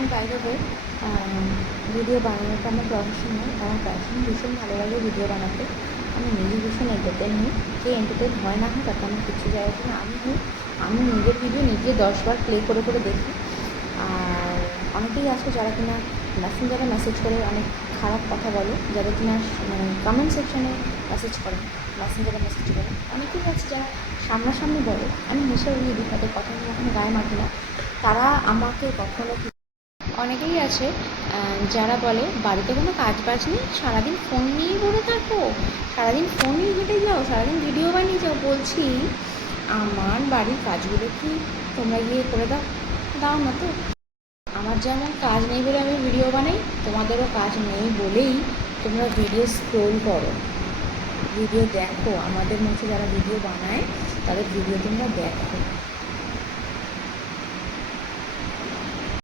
And by the way, video বানানোটা আমার profession নয়, আমার প্যাশন। ভীষণ ভালো লাগে ভিডিও বানাতে। আমি নিজে ভীষণ এন্টারটেন হই। কে এন্টারটেন হয় না হয় তাতে আমার কিছু যায় আসে না। আমি হই, আমি নিজের ভিডিও নিজে 10বার প্লে করে করে দেখি। আর অনেকেই আছে যারা কিনা মেসেঞ্জারে মেসেজ করে অনেক খারাপ কথা বলে, যারা কিনা মানে কমেন্ট সেকশনে মেসেজ করে, মেসেঞ্জারে মেসেজ করে। অনেকেই আছে যারা সামনাসামনি বলে, আমি হেসে উড়িয়ে দিই, তাদের কথা আমি কখনো গায়ে মাখি না। তারা আমাকে কখনো, অনেকেই আছে যারা বলে বাড়িতে কোনো কাজ বাজ নেই, সারাদিন ফোন নিয়েই পড়ে থাকো, সারাদিন ফোন নিয়ে হেঁটে যাও, সারাদিন ভিডিও বানিয়ে যাও। বলছি আমার বাড়ির কাজগুলো কি তোমরা গিয়ে করে দাও? দাও না তো। আমার যেমন কাজ নেই বলে আমি ভিডিও বানাই, তোমাদেরও কাজ নেই বলেই তোমরা ভিডিও স্ক্রোল করো, ভিডিও দেখো। আমাদের মধ্যে যারা ভিডিও বানায় তাদের ভিডিও তোমরা দেখো।